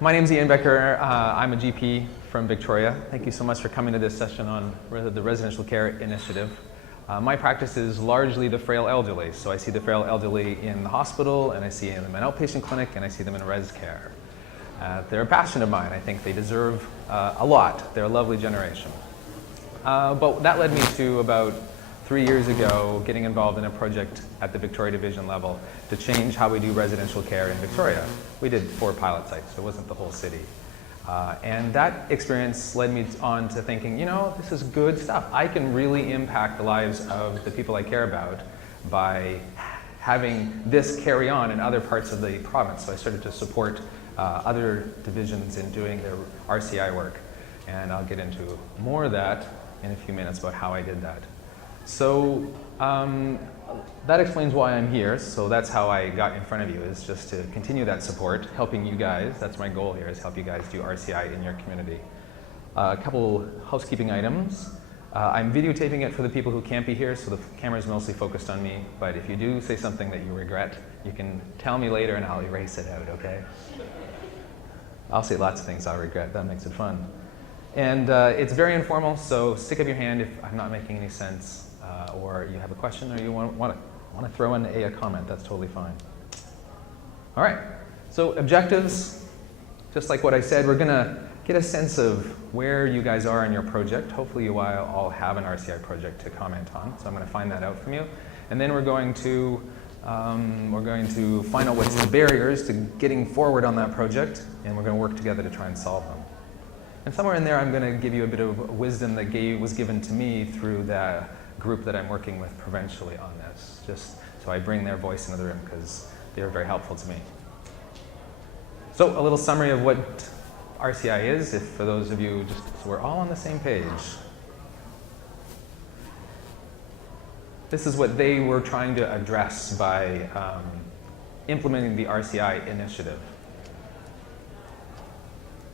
My name is Bekker. I'm a GP from Victoria. Thank you so much for coming to this session on the Residential Care Initiative. My practice is largely the frail elderly. So I see the frail elderly in the hospital, and I see them in an outpatient clinic, and I see them in res care. They're a passion of mine. I think they deserve a lot. They're a lovely generation. But that led me to about 3 years ago getting involved in a project at the Victoria Division level to change how we do residential care in Victoria. We did 4 pilot sites, so it wasn't the whole city. And that experience led me on to thinking, you know, this is good stuff. I can really impact the lives of the people I care about by having this carry on in other parts of the province. So I started to support other divisions in doing their RCI work. And I'll get into more of that in a few minutes about how I did that. So that explains why I'm here. So that's how I got in front of you, is just to continue that support, helping you guys. That's my goal here, is help you guys do RCI in your community. A couple housekeeping items. I'm videotaping it for the people who can't be here, so the camera's mostly focused on me. But if you do say something that you regret, you can tell me later and I'll erase it out, okay? I'll say lots of things I'll regret. That makes it fun. And it's very informal, so stick up your hand if I'm not making any sense, or you have a question, or you want to throw in a comment. That's totally fine. All right, so objectives, just like what I said, we're going to get a sense of where you guys are in your project. Hopefully you all have an RCI project to comment on, so I'm going to find that out from you. And then we're going to find out what's the barriers to getting forward on that project, and we're going to work together to try and solve them. And somewhere in there, I'm going to give you a bit of wisdom that was given to me through the group that I'm working with provincially on this, just so I bring their voice into the room, because they were very helpful to me. So a little summary of what RCI is, if for those of you, just so we're all on the same page. This is what they were trying to address by implementing the RCI initiative.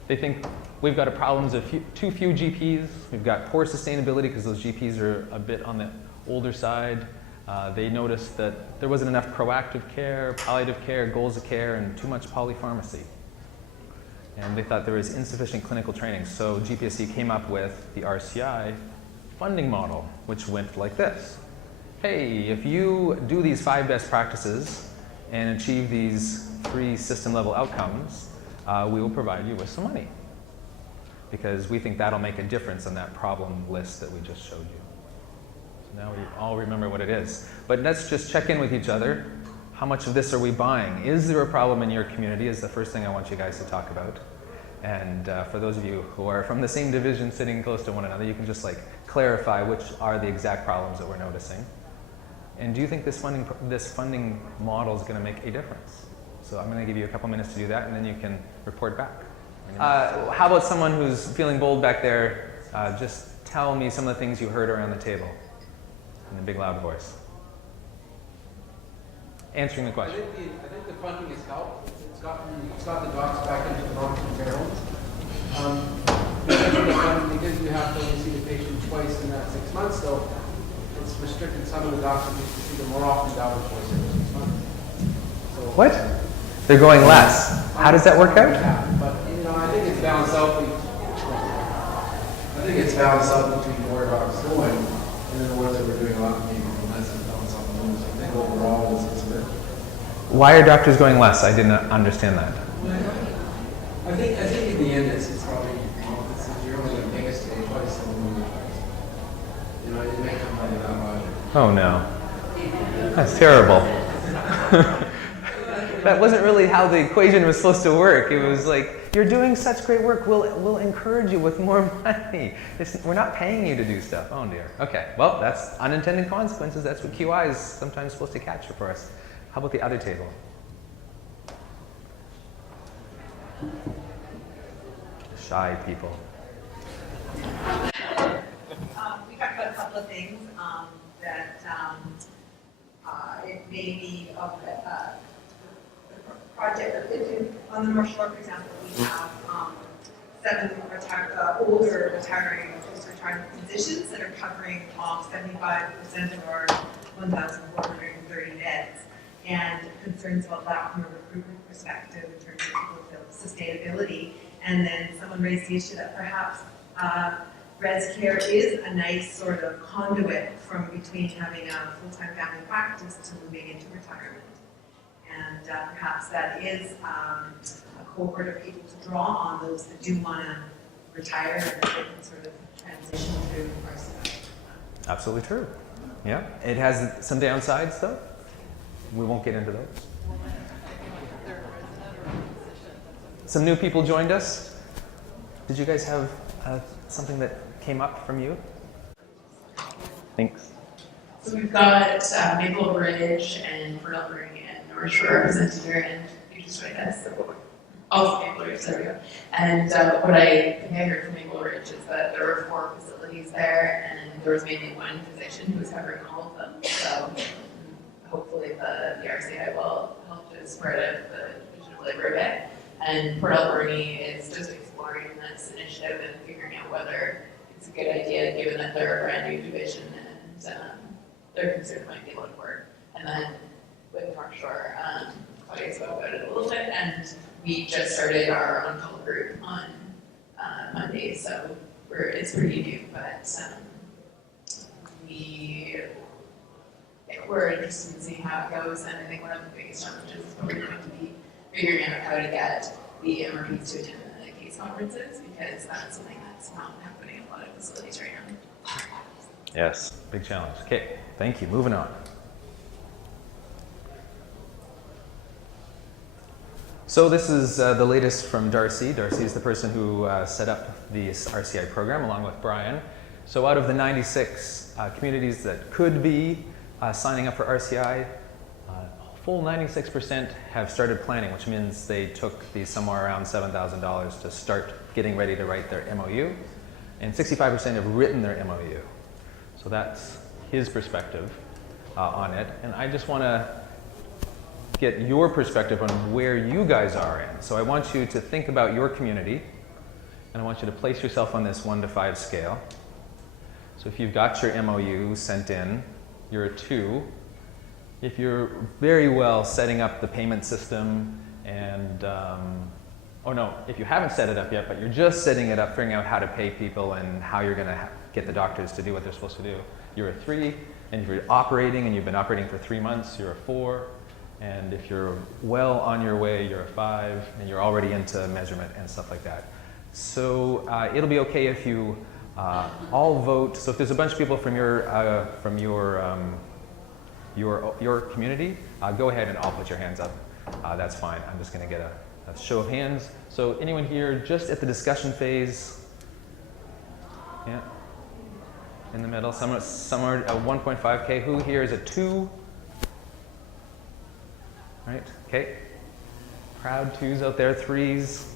They think we've got problems of too few GPs. We've got poor sustainability because those GPs are a bit on the older side. They noticed that there wasn't enough proactive care, palliative care, goals of care, and too much polypharmacy. And they thought there was insufficient clinical training. So GPSC came up with the RCI funding model, which went like this. Hey, if you do these 5 best practices and achieve these 3 system-level outcomes, we will provide you with some money, because we think that'll make a difference on that problem list that we just showed you. So now we all remember what it is. But let's just check in with each other. How much of this are we buying? Is there a problem in your community is the first thing I want you guys to talk about. And for those of you who are from the same division sitting close to one another, you can just clarify which are the exact problems that we're noticing. And do you think this funding model is going to make a difference? So I'm going to give you a couple minutes to do that, and then you can report back. How about someone who's feeling bold back there? Just tell me some of the things you heard around the table in a big, loud voice. Answering the question. I think the funding has helped. It's got the docs back into the long-term care homes. Because you have to only see the patient twice in that 6 months, though, it's restricted some of the doctors to see them more often down twice every 6 months. So, what? They're going less. How does that work out? Yeah, but I think it's balanced out. I think it's balanced out between where doctors going and then the ones that we're doing a lot of maybe less and balance out the ones. I think overall it's a bit. Why are doctors going less? I didn't understand that. I think in the end it's probably you're only going to make us stay twice and we're going to twice. It may come by that logic. Oh no, that's terrible. That wasn't really how the equation was supposed to work. It was like, you're doing such great work, we'll encourage you with more money. We're not paying you to do stuff. Oh dear. Okay, well, that's unintended consequences. That's what QI is sometimes supposed to capture for us. How about the other table? Shy people. We talked about a couple of things that it may be of the project. On the North Shore, for example, we have 7 older retiring post-retirement physicians that are covering 75% of our 1,430 beds, and concerns about that from a recruitment perspective in terms of people to fill the sustainability. And then someone raised the issue that perhaps res care is a nice sort of conduit from between having a full-time family practice to moving into retirement. And perhaps that is a cohort of people to draw on, those that do want to retire and they can sort of transition through RCI. Absolutely true. Yeah, it has some downsides though. We won't get into those. Some new people joined us. Did you guys have something that came up from you? Thanks. So we've got Maple Ridge and Burlbury and North Shore represented here, and you just joined us. Also Maple Ridge, there we go. And what I think I heard from Maple Ridge is that there were 4 facilities there, and there was mainly one physician who was covering all of them. So hopefully the RCI will help to spread out the division of labor a bit. And Port Alberni is just exploring this initiative and figuring out whether it's a good idea, given that they're a brand new division and their concern might be a lot of work. And then with North Shore, Claudia spoke about it a little bit, and we just started our on-call group on Monday, so it's pretty new, but we're interested in seeing how it goes, and I think one of the biggest challenges is probably going to be figuring out how to get the MRPs to attend the case conferences, because that's something that's not happening in a lot of facilities right now. Yes, big challenge. Okay, thank you. Moving on. So this is the latest from Darcy. Darcy is the person who set up the RCI program along with Brian. So out of the 96 communities that could be signing up for RCI, full 96% have started planning, which means they took the somewhere around $7,000 to start getting ready to write their MOU, and 65% have written their MOU. So that's his perspective on it, and I just want to get your perspective on where you guys are in. So I want you to think about your community, and I want you to place yourself on this 1 to 5 scale. So if you've got your MOU sent in, you're a 2. If you're very well setting up the payment system and, oh no, if you haven't set it up yet, but you're just setting it up, figuring out how to pay people and how you're going to get the doctors to do what they're supposed to do, you're a 3. And if you're operating and you've been operating for 3 months, you're a 4. And if you're well on your way, you're a 5, and you're already into measurement and stuff like that. So it'll be okay if you all vote. So if there's a bunch of people from your community, go ahead and all put your hands up. That's fine. I'm just going to get a show of hands. So anyone here just at the discussion phase? Yeah. In the middle. Some are at 1.5K. Who here is a 2? Right, okay. Proud 2s out there, 3s.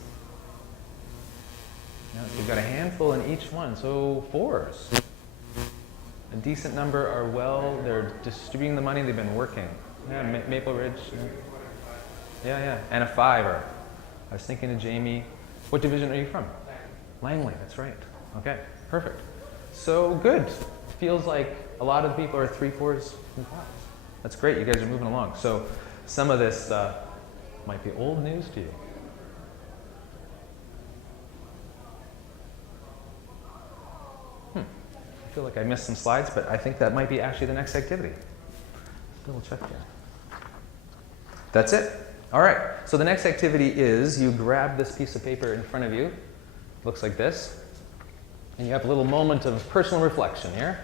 Yeah, so we've got a handful in each one, so 4s. A decent number are they're distributing the money, they've been working. Yeah, Maple Ridge. Yeah, and a 5. I was thinking of Jamie. What division are you from? Langley, that's right. Okay, perfect. So good. Feels like a lot of the people are 3, 4s, and 5s. That's great, you guys are moving along. So some of this might be old news to you. I feel like I missed some slides, but I think that might be actually the next activity. Double check here. That's it. All right. So the next activity is you grab this piece of paper in front of you. Looks like this. And you have a little moment of personal reflection here.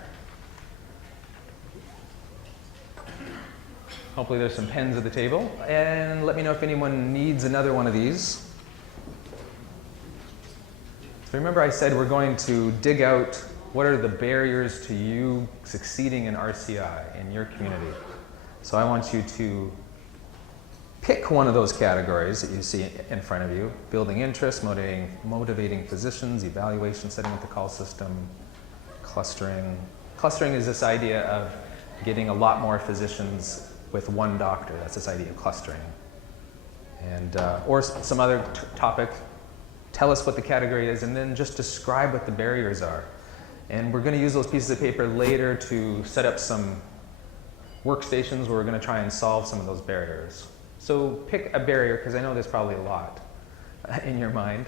Hopefully there's some pens at the table. And let me know if anyone needs another one of these. So remember I said we're going to dig out what are the barriers to you succeeding in RCI in your community. So I want you to pick one of those categories that you see in front of you. Building interest, motivating physicians, evaluation, setting up the call system, clustering. Clustering is this idea of getting a lot more physicians with one doctor. That's this idea of clustering. And, or some other topic. Tell us what the category is and then just describe what the barriers are. And we're going to use those pieces of paper later to set up some workstations where we're going to try and solve some of those barriers. So pick a barrier, because I know there's probably a lot. in your mind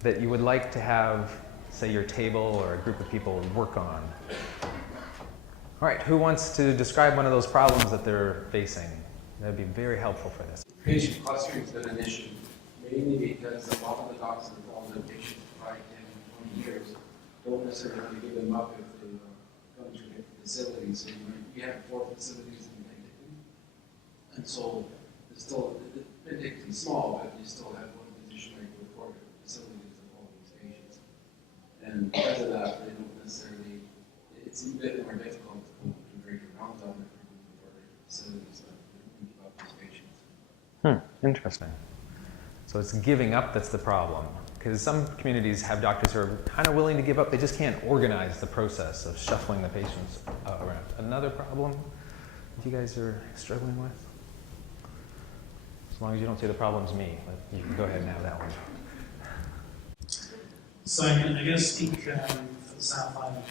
that you would like to have, say, your table or a group of people work on? All right, who wants to describe one of those problems that they're facing? That'd be very helpful for this. Patient clustering has been an issue, mainly because a lot of the docs that have followed their patients for 5, 10, 20 years don't necessarily want to give them up if they come to a different facility. So you have 4 facilities in Penticton, and so there's still, Penticton's small, but you still have one physician right with 4 different facilities of all these patients. And because of that, they don't necessarily, it's a bit more difficult to break around on it for facilities that give up these patients. Interesting. So it's giving up that's the problem. Because some communities have doctors who are kind of willing to give up, they just can't organize the process of shuffling the patients around. Another problem that you guys are struggling with? As long as you don't say the problem's me, but you can go ahead and have that one. So I'm going to speak for the South Island,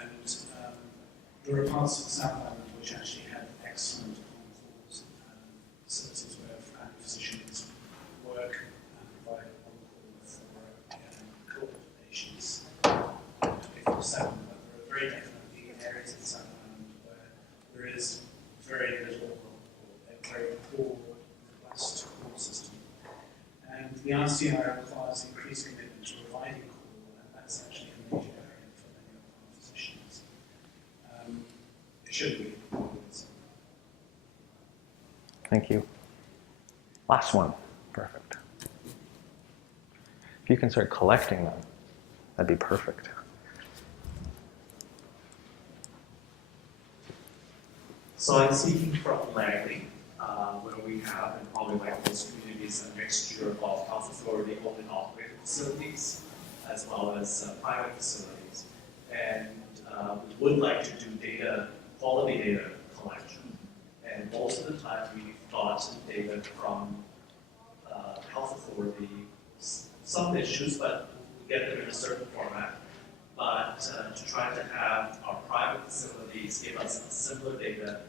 and there are parts of the South Island which actually have excellent on-calls facilities where physicians work and provide on-call for COVID patients 24/7. But there are very definitely areas of the South Island where there is very little or a very poor robust call system. And the RCI requires increased commitment to providing call, and that's actually a major area for many of our physicians. It should be. Thank you. Last one. Perfect. If you can start collecting them, that'd be perfect. So I'm speaking from Langley, where we have, in probably like most communities, a mixture of health authority owned and operated facilities, as well as private facilities. And we would like to do quality data collection. And most of the time we've gotten data from health authority, some issues, but we get them in a certain format. But to try to have our private facilities give us similar data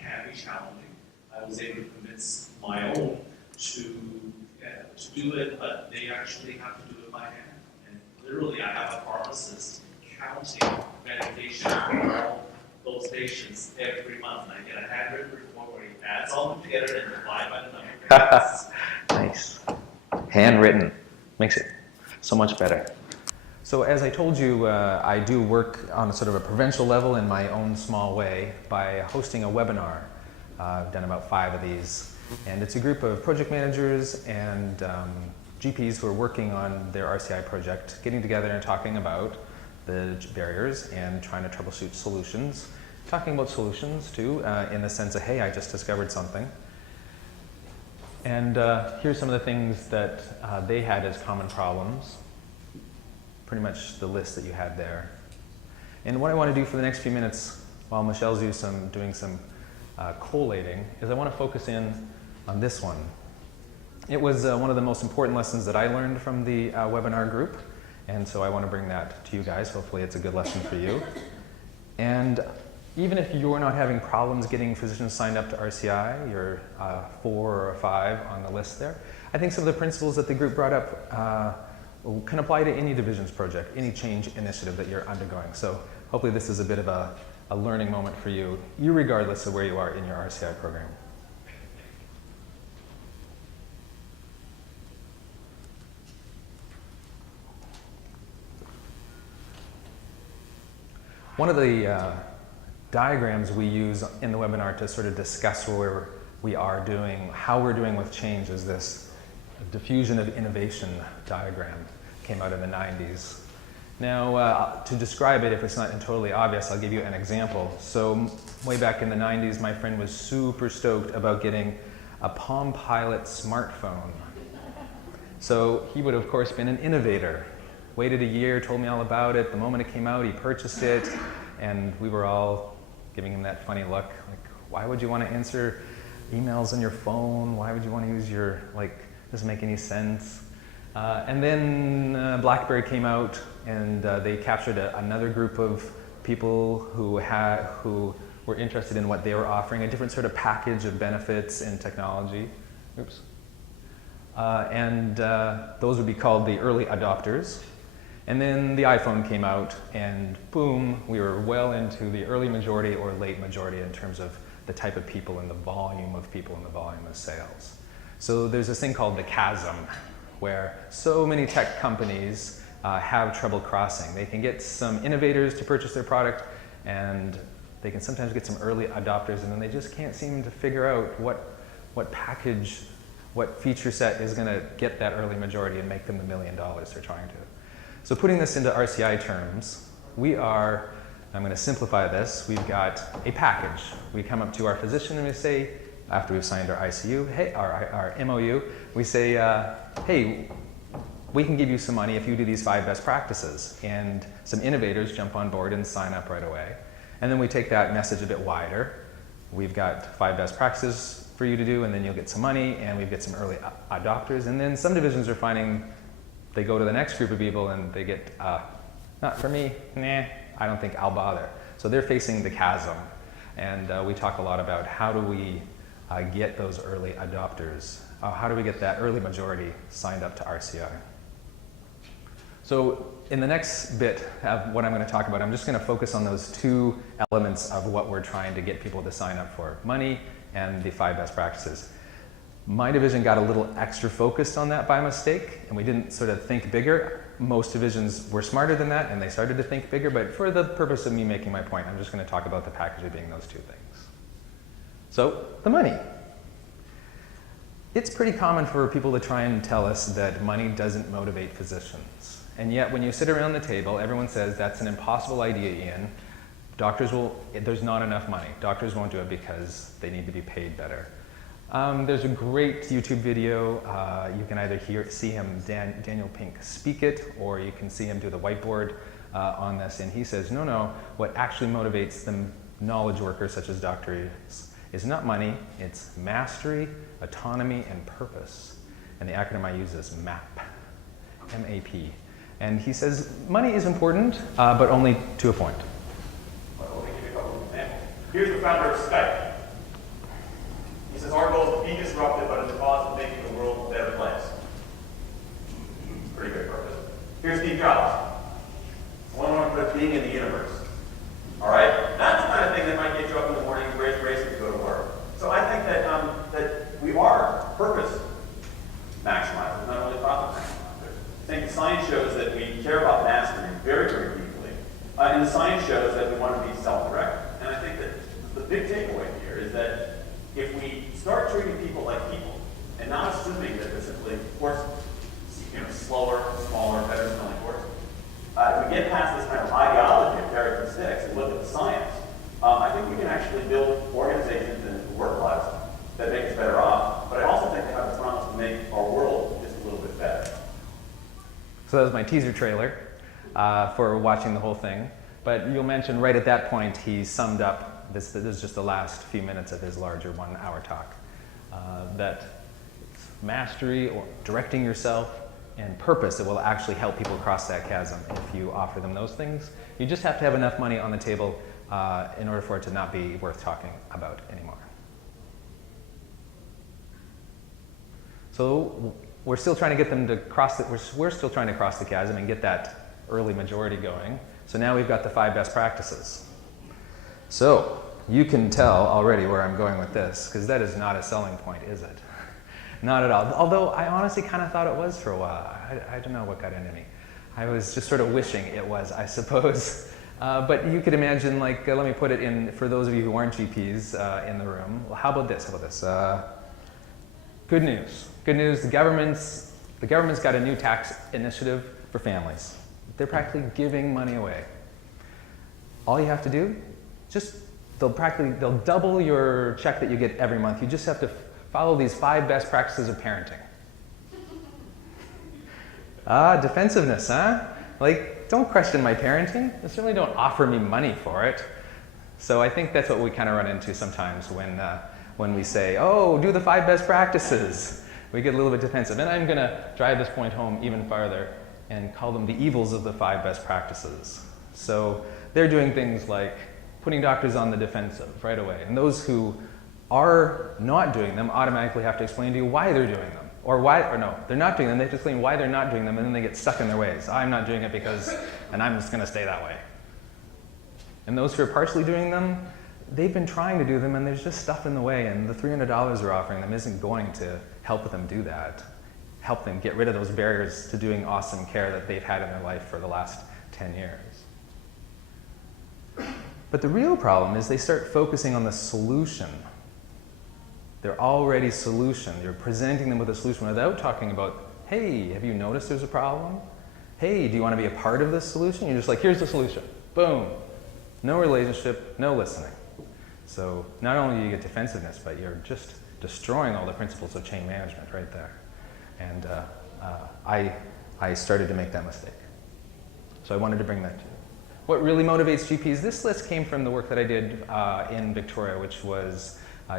can be challenging. I was able to convince my own to do it, but they actually have to do it by hand. And literally, I have a pharmacist counting medication for all those patients every month. And I get a handwritten report where he adds all them together and divide by the number of patients. Nice. Handwritten. Makes it so much better. So as I told you, I do work on a sort of a provincial level in my own small way by hosting a webinar. I've done about 5 of these. And it's a group of project managers and GPs who are working on their RCI project, getting together and talking about the barriers and trying to troubleshoot solutions. Talking about solutions too, in the sense of, hey, I just discovered something. And here's some of the things that they had as common problems. Pretty much the list that you had there. And what I want to do for the next few minutes, while Michelle's doing some collating, is I want to focus in on this one. It was one of the most important lessons that I learned from the webinar group, and so I want to bring that to you guys. Hopefully it's a good lesson for you. And even if you're not having problems getting physicians signed up to RCI, you're 4 or 5 on the list there, I think some of the principles that the group brought up can apply to any divisions project, any change initiative that you're undergoing. So hopefully this is a bit of a learning moment for you, regardless of where you are in your RCI program. One of the diagrams we use in the webinar to sort of discuss where we are doing, how we're doing with change is this diffusion of innovation diagram. Came out in the 90s. Now, to describe it, if it's not totally obvious, I'll give you an example. So, way back in the 90s, my friend was super stoked about getting a Palm Pilot smartphone. So, he would have, of course, been an innovator. Waited a year, told me all about it. The moment it came out, he purchased it, and we were all giving him that funny look. Like, why would you want to answer emails on your phone? Why would you want to use your, doesn't make any sense. And then BlackBerry came out, and they captured another group of people who were interested in what they were offering, a different sort of package of benefits and technology. Oops. and those would be called the early adopters. And then the iPhone came out, and boom, we were well into the early majority or late majority in terms of the type of people and the volume of people and the volume of sales. So there's this thing called the chasm, where so many tech companies have trouble crossing. They can get some innovators to purchase their product, and they can sometimes get some early adopters, and then they just can't seem to figure out what package, what feature set is going to get that early majority and make them the $1 million they're trying to. So putting this into RCI terms, we are, I'm going to simplify this, we've got a package. We come up to our physician and we say, after we've signed our ICU, hey, our MOU, we say, hey, we can give you some money if you do these 5 best practices. And some innovators jump on board and sign up right away. And then we take that message a bit wider. We've got 5 best practices for you to do, and then you'll get some money, and we get some early adopters. And then some divisions are finding they go to the next group of people and they get, not for me, nah, I don't think I'll bother. So they're facing the chasm. And we talk a lot about how do we get those early adopters? How do we get that early majority signed up to RCI? So in the next bit of what I'm going to talk about, I'm just going to focus on those 2 elements of what we're trying to get people to sign up for, money and the 5 best practices. My division got a little extra focused on that by mistake, and we didn't sort of think bigger. Most divisions were smarter than that, and they started to think bigger, but for the purpose of me making my point, I'm just going to talk about the package being those 2 things. So, the money. It's pretty common for people to try and tell us that money doesn't motivate physicians. And yet, when you sit around the table, everyone says that's an impossible idea, Ian. There's not enough money. Doctors won't do it because they need to be paid better. There's a great YouTube video. You can either see him, Daniel Pink, speak it, or you can see him do the whiteboard on this. And he says, no, what actually motivates the knowledge workers such as doctors is not money, it's mastery, autonomy, and purpose. And the acronym I use is MAP, M-A-P. And he says money is important, but only to a point. Let me give you a couple of examples. Here's the founder of Skype. He says, our goal is to be disruptive, but in the cause of making the world a better place. Pretty good purpose. Here's Steve Jobs. I want to put a being in the universe. All right? That's the kind of thing that might get you up in the morning, race, and go to work. So I think that, that we are purpose maximizers, not only profit maximizers. I think the science shows that we care about mastery very, very deeply. And the science shows that we want to be self-directed. And I think that the big takeaway here is that if we start treating people like people, and not assuming that they're simply horses, slower, smaller, better smelling horses, if we get past this kind of ideology of carrots and sticks and look at the science, I think we can actually build organizations and work lives that make us better off. But I also think they have the promise to make our world just a little bit better. So that was my teaser trailer for watching the whole thing. But you'll mention right at that point, he summed up, this is just the last few minutes of his larger 1-hour talk, that mastery or directing yourself and purpose that will actually help people cross that chasm if you offer them those things. You just have to have enough money on the table in order for it to not be worth talking about anymore. So we're still trying to get them to cross we're still trying to cross the chasm and get that early majority going. So now we've got the 5 best practices. So you can tell already where I'm going with this, because that is not a selling point, is it? Not at all. Although I honestly kind of thought it was for a while. I don't know what got into me. I was just sort of wishing it was, I suppose. But you could imagine, like, let me put it in, for those of you who aren't GPs in the room, well, how about this? Good news. Good news, the government's got a new tax initiative for families. They're practically giving money away. All you have to do, they'll double your check that you get every month. You just have to follow these 5 best practices of parenting. Defensiveness, huh? Like, don't question my parenting. You certainly don't offer me money for it. So I think that's what we kind of run into sometimes when we say, oh, do the 5 best practices. We get a little bit defensive. And I'm going to drive this point home even farther and call them the evils of the 5 best practices. So they're doing things like putting doctors on the defensive right away. And those who are not doing them automatically have to explain to you why they're doing them. Or no, they're not doing them, they have to explain why they're not doing them, and then they get stuck in their ways. I'm not doing it because, and I'm just gonna stay that way. And those who are partially doing them, they've been trying to do them and there's just stuff in the way, and the $300 we're offering them isn't going to help them do that. Help them get rid of those barriers to doing awesome care that they've had in their life for the last 10 years. But the real problem is they start focusing on the solution. They're already solution. You're presenting them with a solution without talking about, hey, have you noticed there's a problem? Hey, do you want to be a part of this solution? You're just like, here's the solution. Boom. No relationship, no listening. So not only do you get defensiveness, but you're just destroying all the principles of chain management right there. And I started to make that mistake. So I wanted to bring that to you. What really motivates GPs, this list came from the work that I did in Victoria, which was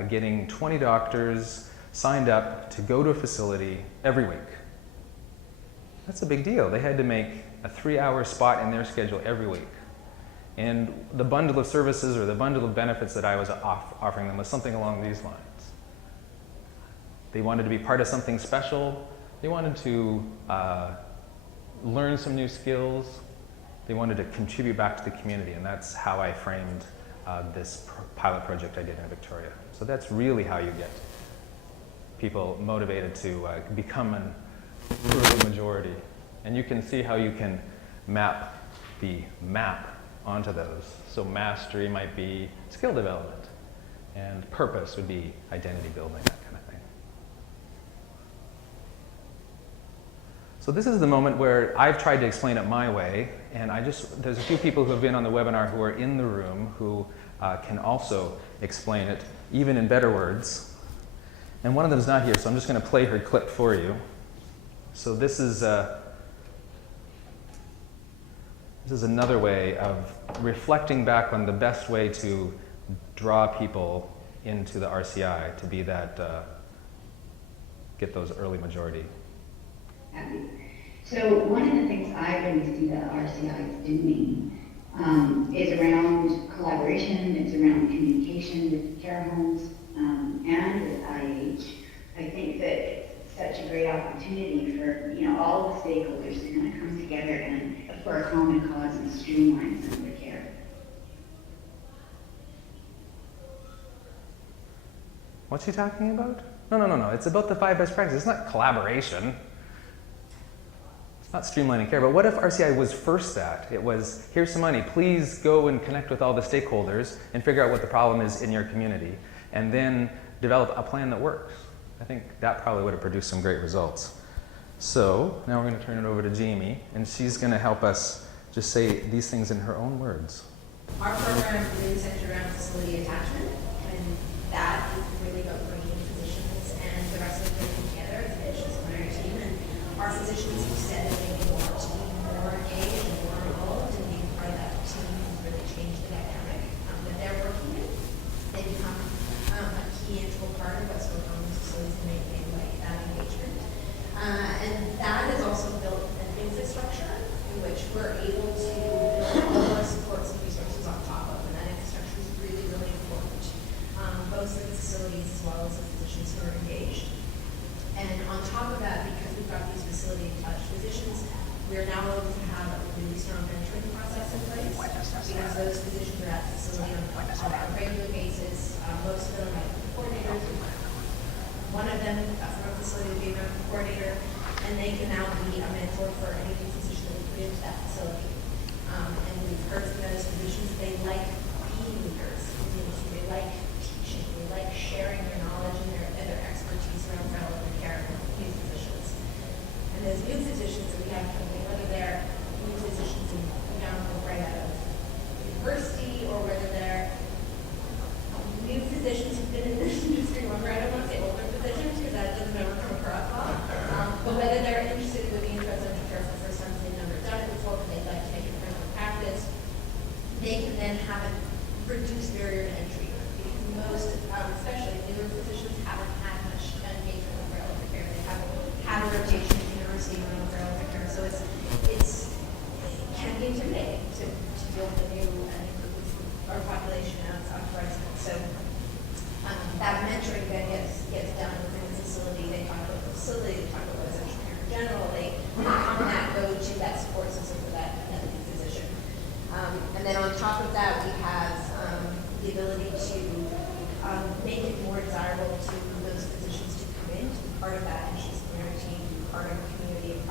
getting 20 doctors signed up to go to a facility every week. That's a big deal. They had to make a 3-hour spot in their schedule every week. And the bundle of services or the bundle of benefits that I was offering them was something along these lines. They wanted to be part of something special. They wanted to learn some new skills. They wanted to contribute back to the community, and that's how I framed this pilot project I did in Victoria. So that's really how you get people motivated to become an early majority. And you can see how you can map the map onto those. So mastery might be skill development, and purpose would be identity building, that kind of thing. So this is the moment where I've tried to explain it my way, and there's a few people who have been on the webinar who are in the room who can also explain it, even in better words. And one of them is not here, so I'm just going to play her clip for you. So this is another way of reflecting back on the best way to draw people into the RCI to be that, get those early majority. So one of the things I really see that RCI is doing is around collaboration, it's around communication with care homes and with IH. I think that it's such a great opportunity for all the stakeholders to kind of come together and for a common cause and streamline some of the care. What's she talking about? No. It's about the 5 best practices. It's not collaboration. It's not streamlining care. But what if RCI was first that? It was, here's some money. Please go and connect with all the stakeholders and figure out what the problem is in your community. And then develop a plan that works. I think that probably would have produced some great results. So now we're going to turn it over to Jamie, and she's going to help us just say these things in her own words. Our program is really centered around facility attachment, and that is really about bringing physicians and the rest of the team together as an interdisciplinary team. And our physicians who said that they want to be more engaged and more involved and being part of that team has really changed the dynamic that they're working in. They become a key integral part of what's going on in facilities and they like that engagement. And that has also built an infrastructure in which we're able to build all our supports and resources on top of. And that infrastructure is really, really important, both for the facilities as well as the physicians who are engaged. And on top of that, because we've got these facility touch physicians, we're now able to have a really strong mentoring process in place because those physicians are at the facility on a regular basis. Most of them are coordinators. One of them from a facility will be a medical coordinator, and they can now be a mentor for any new physician that we put into that facility. And we've heard from those physicians they like being leaders in the industry. They like teaching. They like sharing their knowledge and their expertise around relevant care with new physicians. And those new physicians that we have coming, whether they're new physicians who come right out of university or whether they're new physicians who've been in this industry longer, I don't want to say older physicians because that doesn't ever come across well, but whether they're interested in moving into residential care for the first time, they've never done it before, but they'd like to make it part of their practice, they can then have a reduced barrier to entry because most, especially newer physicians, haven't had much engagement with relevant care. They haven't had a rotation in a receiving of relevant care, so it's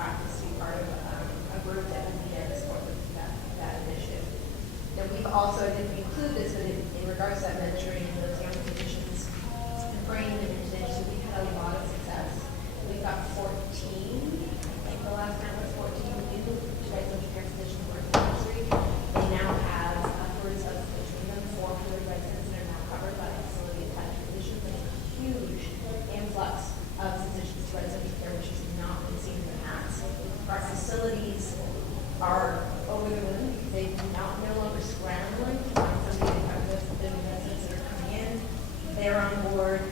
practice to be part of a group that would be there to support that initiative. And we've also, I didn't include this, but in regards to that mentoring those young physicians and bringing them into the initiative, we've had a lot of success. We've got 14, I think the last time was 14 new residential care physicians working in the industry. They now have upwards of between them 400 residents that are now covered by facility attached physicians. It's a huge influx of physicians to residential care, which has not been seen in the past. Our facilities are over the moon because they no longer scrambling to find somebody to cover the new residents that are coming in. They're on board.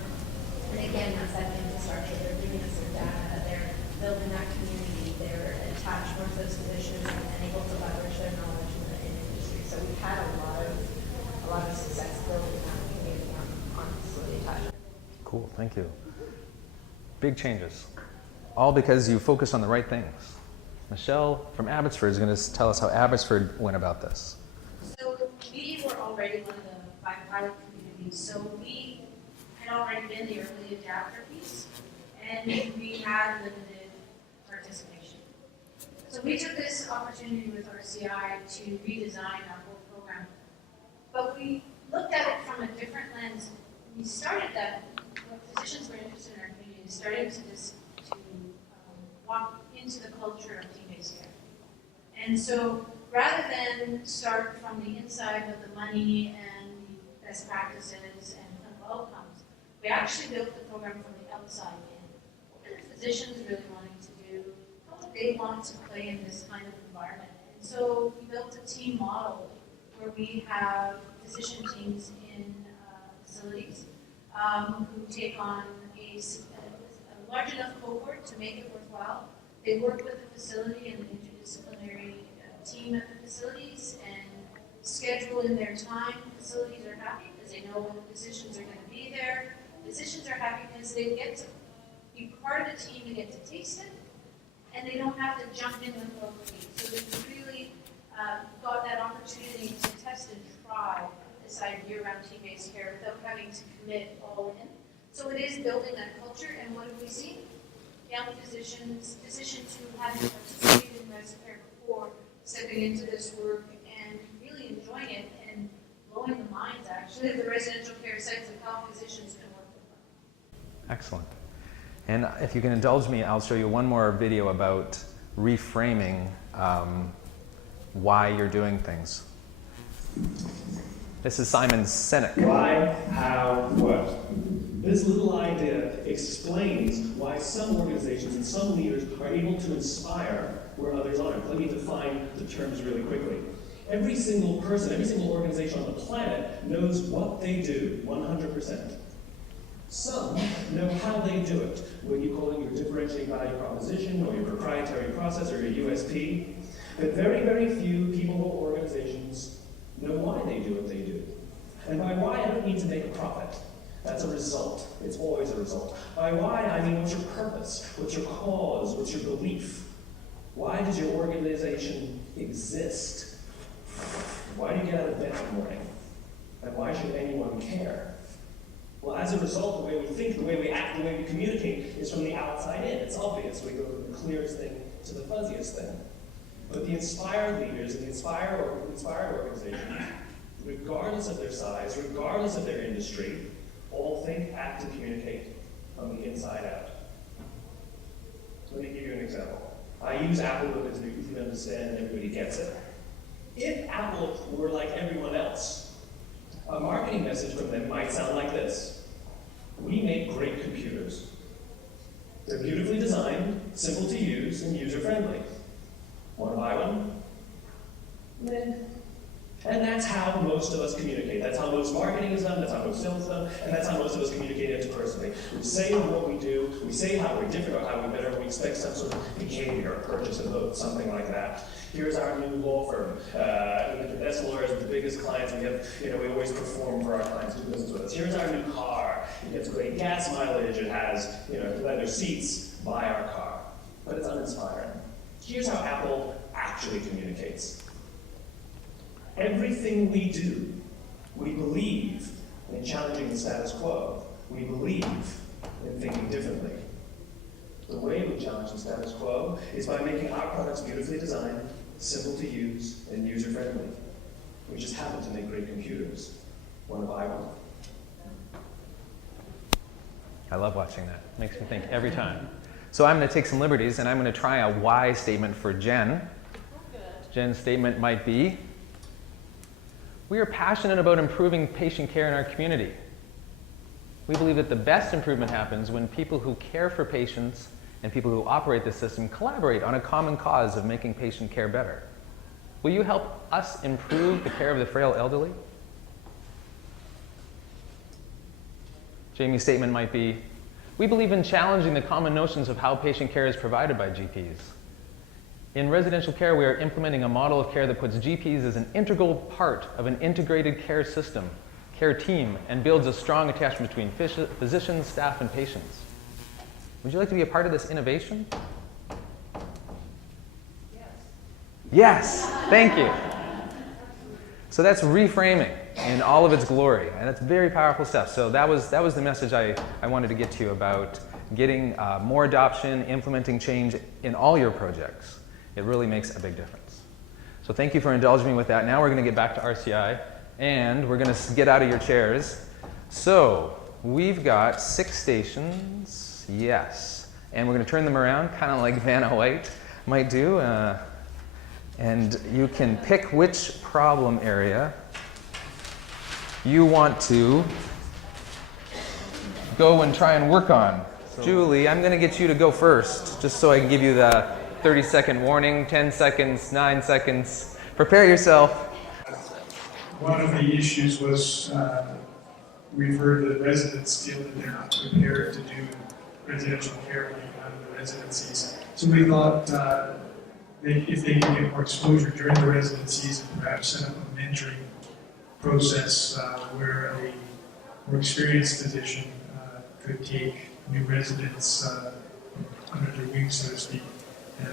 And again, that's that infrastructure. They're giving us their data. They're building that community. They're attached more to those physicians and able to leverage their knowledge in the industry. So we've had a lot of success building that community on facility attachment. Cool, thank you. Big changes. All because you focus on the right things. Michelle from Abbotsford is going to tell us how Abbotsford went about this. So we were already one of the 5 pilot communities, so we had already been the early adapter piece, and we had limited participation. So we took this opportunity with RCI to redesign our whole program, but we looked at it from a different lens. We started that, what physicians were interested in our community, started to walk into the culture of team-based care. And so rather than start from the inside with the money and the best practices and clinical outcomes, we actually built the program from the outside in. What are the physicians really wanting to do? How would they want to play in this kind of environment? And so we built a team model where we have physician teams in facilities who take on a large enough cohort to make it worthwhile. They work with the facility and the interdisciplinary team at the facilities and schedule in their time. Facilities are happy because they know when the physicians are going to be there. Physicians are happy because they get to be part of the team, they get to taste it, and they don't have to jump in with both feet. So they've really got that opportunity to test and try this idea around team-based care without having to commit all in. So it is building that culture, and what have we seen? Young physicians who hadn't participated in respiratory care before, stepping into this work and really enjoying it and blowing the minds, actually, of the residential care sites of how physicians can work with them. Excellent. And if you can indulge me, I'll show you one more video about reframing why you're doing things. This is Simon Sinek. Why, how, what? This little idea explains why some organizations and some leaders are able to inspire where others aren't. Let me define the terms really quickly. Every single person, every single organization on the planet knows what they do 100%. Some know how they do it, whether you call it your differentiating value proposition or your proprietary process or your USP. But very, very few people or organizations know why they do what they do. And by why, I don't mean to make a profit. That's a result. It's always a result. By why, I mean what's your purpose? What's your cause? What's your belief? Why does your organization exist? Why do you get out of bed in the morning? And why should anyone care? Well, as a result, the way we think, the way we act, the way we communicate is from the outside in. It's obvious. We go from the clearest thing to the fuzziest thing. But the inspired leaders and the inspired organizations, regardless of their size, regardless of their industry, all think, act, and communicate from the inside out. Let me give you an example. I use Apple because it's easy to understand and everybody gets it. If Apple were like everyone else, a marketing message from them might sound like this. We make great computers. They're beautifully designed, simple to use, and user-friendly. Want to buy one? Meh. And that's how most of us communicate. That's how most marketing is done, that's how most sales is done, and that's how most of us communicate interpersonally. We say what we do, we say how we're different or how we're better, we expect some sort of behavior, purchase a vote, something like that. Here's our new law firm. The best lawyers with the biggest clients. We have, we always perform for our clients, do business with us. Here's our new car. It gets great gas mileage. It has, leather seats. Buy our car. But it's uninspiring. Here's how Apple actually communicates. Everything we do, we believe in challenging the status quo. We believe in thinking differently. The way we challenge the status quo is by making our products beautifully designed, simple to use, and user-friendly. We just happen to make great computers. Want to buy one? I love watching that. Makes me think every time. So I'm going to take some liberties, and I'm going to try a why statement for Jen. Jen's statement might be, we are passionate about improving patient care in our community. We believe that the best improvement happens when people who care for patients and people who operate the system collaborate on a common cause of making patient care better. Will you help us improve the care of the frail elderly? Jamie's statement might be, we believe in challenging the common notions of how patient care is provided by GPs. In residential care, we are implementing a model of care that puts GPs as an integral part of an integrated care system, care team, and builds a strong attachment between physicians, staff, and patients. Would you like to be a part of this innovation? Yes, thank you. So that's reframing in all of its glory, and that's very powerful stuff. So that was the message I wanted to get to you about getting more adoption, implementing change in all your projects. It really makes a big difference. So thank you for indulging me with that. Now we're going to get back to RCI, and we're going to get out of your chairs. So we've got 6 stations, yes, and we're going to turn them around, kind of like Vanna White might do. And you can pick which problem area you want to go and try and work on. So, Julie, I'm going to get you to go first, just so I can give you the 30-second warning, 10 seconds, 9 seconds. Prepare yourself. One of the issues was we've heard that residents feel that they're not prepared to do residential care when they come out of the residencies. So we thought if they can get more exposure during the residencies and perhaps set up a mentoring process where a more experienced physician could take new residents under their wings, so to speak, and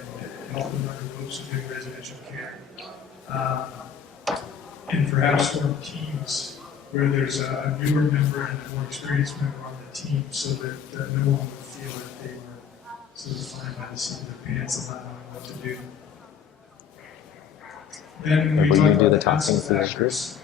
help them under ropes of doing residential care. And perhaps form teams where there's a newer member and a more experienced member on the team so that no one would feel that they were sort of flying by the seat of their pants and not knowing what to do. Then we talked about the talking factors.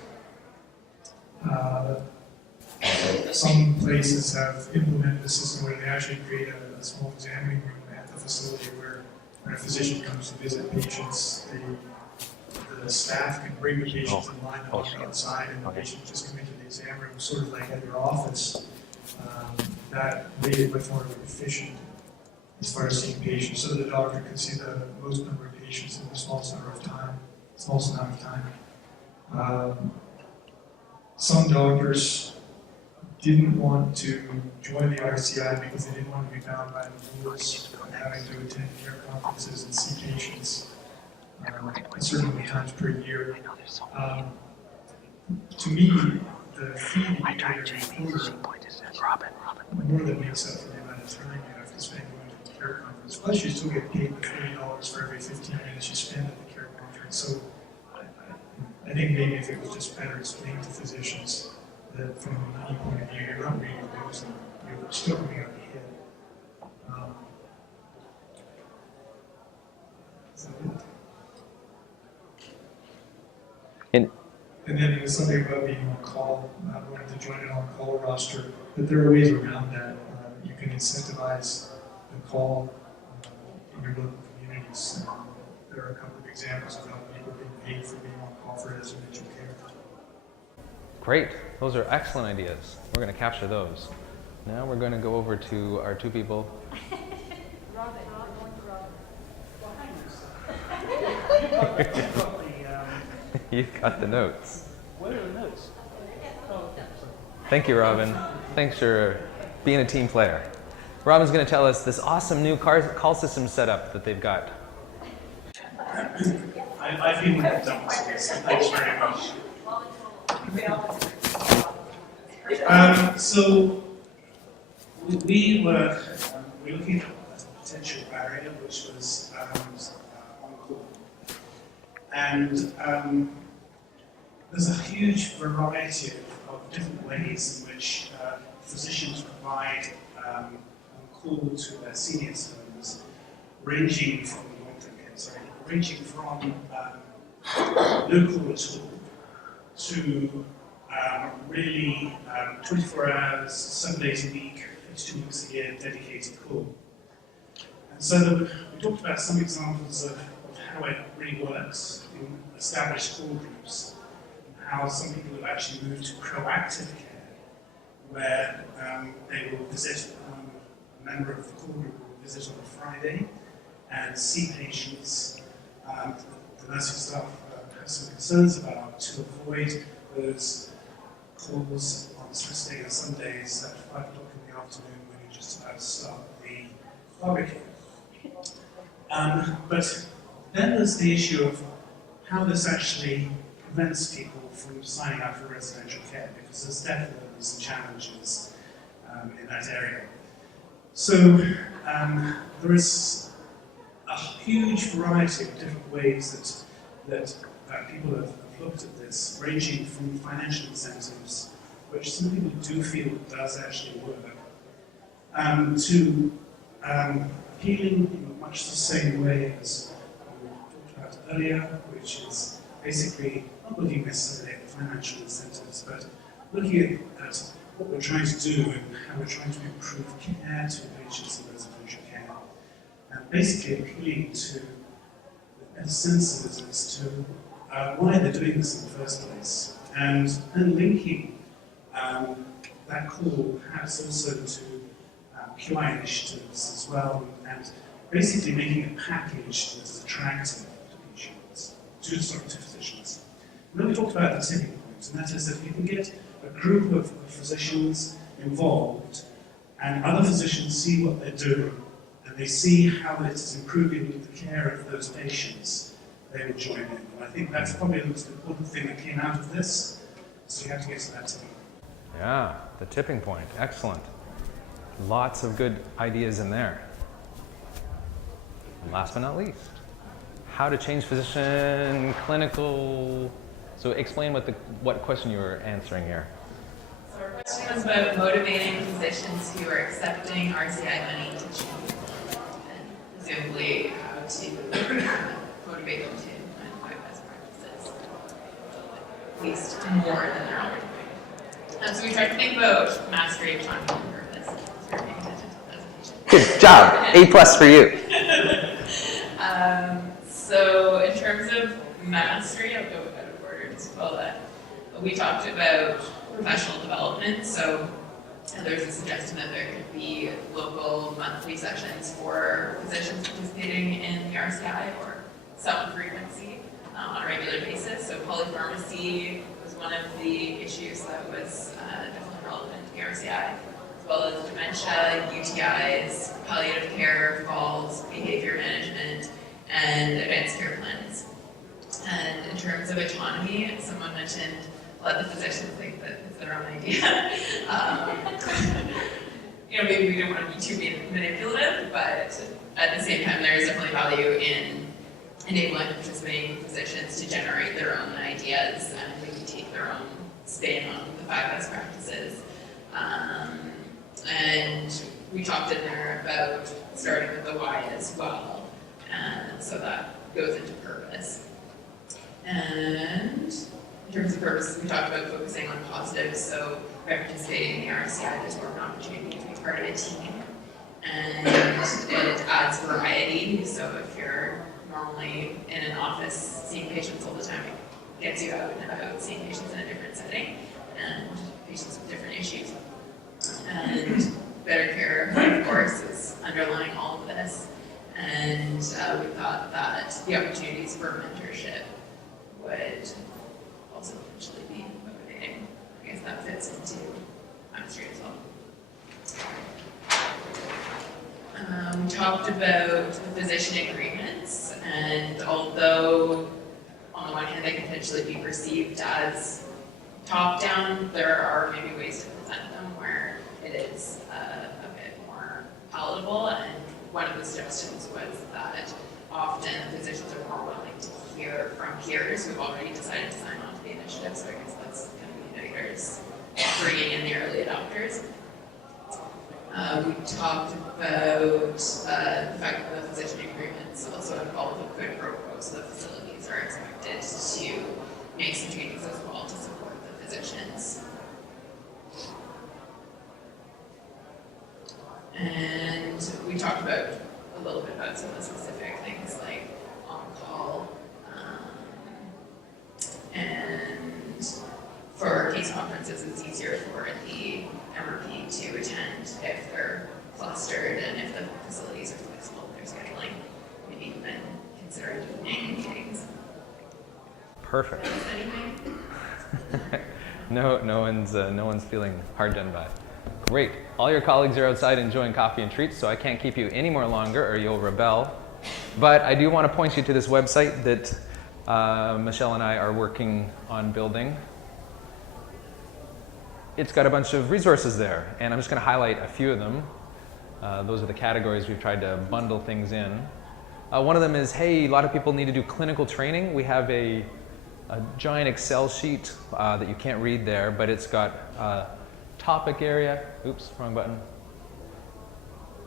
Some places have implemented a system where they actually create a small examining room at the facility where when a physician comes to visit patients, the staff can bring the patients in line up on the outside and the patient just come into the exam room, sort of like at their office. That made it much more efficient as far as seeing patients, so the doctor could see the most number of patients in the smallest amount of time. Some doctors didn't want to join the RCI because they didn't want to be bound by the rules of having to attend care conferences and see patients a certain amount of times per year. To me, the fee that you pay every quarter more than makes up for the amount of time you have to spend going to the care conference. Plus, you still get paid the $30 for every 15 minutes you spend at the care conference. So I think maybe if it was just better explained to physicians that from a money point of view, you're not really losing, you're still coming out ahead. And then there's something about being on call, wanting to join an on-call roster, but there are ways around that. You can incentivize the call in your local communities. There are a couple of examples of how people being paid for being on call for residential care. Great. Those are excellent ideas. We're going to capture those. Now we're going to go over to our 2 people. You've got the notes. What are the notes? Thank you, Robin. Thanks for being a team player. Robin's going to tell us this awesome new call system setup that they've got. I've been done with this. Thanks very much. So we were looking at a potential barrier, which was on call. And there's a huge variety of different ways in which physicians provide on call to their senior service. mechanisms, ranging from no call at all to really 24 hours, 7 days a week, 52 weeks a year, dedicated call. And so we talked about some examples of how it really works in established call groups, and how some people have actually moved to proactive care, where they will visit, a member of the call group will visit on a Friday and see patients the nursing staff have some concerns about, to avoid those calls on Saturday and Sundays at 5 o'clock in the afternoon when you're just about to start the barbecue. But then there's the issue of how this actually prevents people from signing up for residential care, because there's definitely some challenges in that area. So there is a huge variety of different ways that people have looked at this, ranging from financial incentives, which some people do feel does actually work, to healing in much the same way as we talked about earlier, which is basically not looking necessarily at financial incentives, but looking at what we're trying to do and how we're trying to improve care to patients in residential care, and basically appealing to the senses as to why they're doing this in the first place, and then linking that call perhaps also to QI initiatives as well, and basically making a package that is attractive to patients, to physicians. And then we talked about the tipping point, and that is that if you can get a group of physicians involved, and other physicians see what they're doing, and they see how it is improving the care of those patients, they will join in. And I think that's probably the most important thing that came out of this, so you have to get to that tipping point. Yeah, the tipping point. Excellent. Lots of good ideas in there. And last but not least, how to change physician clinical. So explain what question you were answering here. So our question was about motivating physicians who are accepting RCI money to change, and presumably how to motivate them to implement best practices, at least more than they're already doing. So we tried to think about mastery, autonomy, and purpose. So you're paying attention to the presentation. Good job. A+ for you. So in terms of mastery, I'll go out of order as well. We talked about professional development. So there's a suggestion that there could be local monthly sessions for physicians participating in the RCI, or some frequency on a regular basis. So polypharmacy was one of the issues that was definitely relevant to the RCI, as well as dementia, UTIs, palliative care, falls, behavior management, and advanced care plans. And in terms of autonomy, someone mentioned let the physicians think that it's their own idea. Maybe we don't want to be too manipulative, but at the same time, there is definitely value in enabling participating physicians to generate their own ideas and maybe take their own spin on the 5 best practices. And we talked in there about starting with the why as well, and so that goes into purpose. And in terms of purpose, we talked about focusing on positives, so by participating in the RCI, there's more of an opportunity to be part of a team, and it adds variety. So if you're normally in an office seeing patients all the time, it gets you out and about seeing patients in a different setting and patients with different issues. And better care, of course, is underlying all of this. And we thought that the opportunities for mentorship would also potentially be motivating. I guess that fits into mastery as well. We talked about the physician agreements, and although on the one hand they can potentially be perceived as top-down, there are maybe ways to present them where it is a bit more palatable. And one of the suggestions was that often physicians are more willing to hear from peers who've already decided to sign on to the initiative. So I guess that's kind of the innovators bringing in the early adopters. We talked about the fact that the physician agreements also involve a quid pro quo, so the facilities are expected to make some changes as well to support the physicians. And we talked about a little bit about some of the specific things like on-call, and for case conferences, it's easier for the MRP to attend if they're clustered and if the facilities are flexible in their scheduling, maybe even consider doing meetings. Perfect. Anything? No one's feeling hard done by. Great. All your colleagues are outside enjoying coffee and treats, so I can't keep you any more longer or you'll rebel. But I do want to point you to this website that Michelle and I are working on building. It's got a bunch of resources there, and I'm just going to highlight a few of them. Those are the categories we've tried to bundle things in. One of them is, hey, a lot of people need to do clinical training. We have a giant Excel sheet that you can't read there, but it's got topic area, oops, wrong button,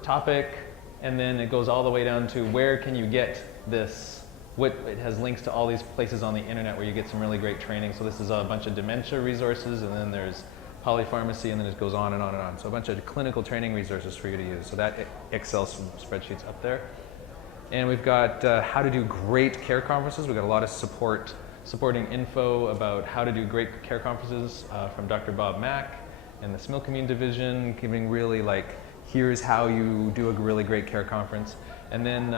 topic, and then it goes all the way down to where can you get this. It has links to all these places on the internet where you get some really great training. So this is a bunch of dementia resources, and then there's polypharmacy, and then it goes on and on and on. So a bunch of clinical training resources for you to use. So that Excel spreadsheet's up there. And we've got how to do great care conferences. We've got a lot of supporting info about how to do great care conferences from Dr. Bob Mack and the Smil Commune Division, giving really here's how you do a really great care conference. And then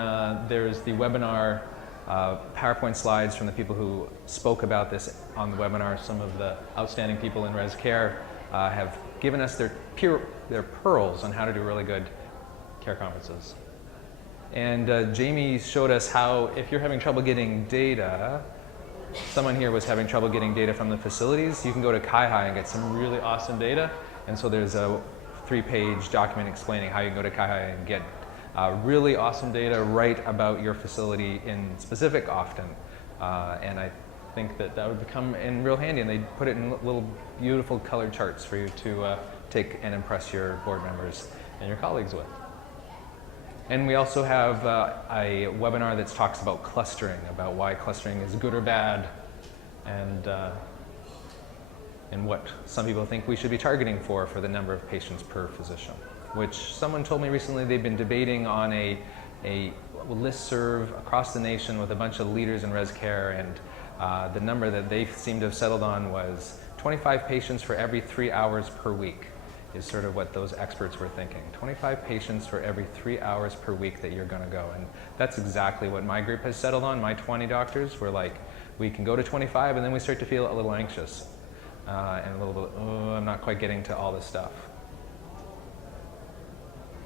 there's the webinar PowerPoint slides from the people who spoke about this on the webinar. Some of the outstanding people in res care have given us their pearls on how to do really good care conferences. And Jamie showed us how, if you're having trouble getting data, someone here was having trouble getting data from the facilities, you can go to CaiHi and get some really awesome data. And so there's a 3-page document explaining how you can go to CaiHi and get really awesome data right about your facility in specific often. And I think that would come in real handy, and they put it in little beautiful colored charts for you to take and impress your board members and your colleagues with. And we also have a webinar that talks about clustering, about why clustering is good or bad, and what some people think we should be targeting for the number of patients per physician, which someone told me recently they've been debating on a listserv across the nation with a bunch of leaders in res care, and the number that they seem to have settled on was 25 patients for every 3 hours per week. Is sort of what those experts were thinking. 25 patients for every 3 hours per week that you're going to go. And that's exactly what my group has settled on. My 20 doctors were like, we can go to 25, and then we start to feel a little anxious and a little bit, oh, I'm not quite getting to all this stuff.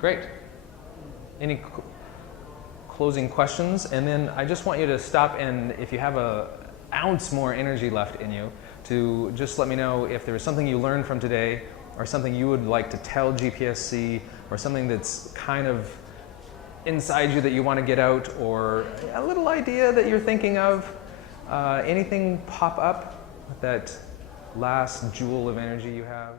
Great. Any closing questions? And then I just want you to stop, and if you have an ounce more energy left in you, to just let me know if there was something you learned from today, or something you would like to tell GPSC, or something that's kind of inside you that you want to get out, or a little idea that you're thinking of. Anything pop up, that last jewel of energy you have?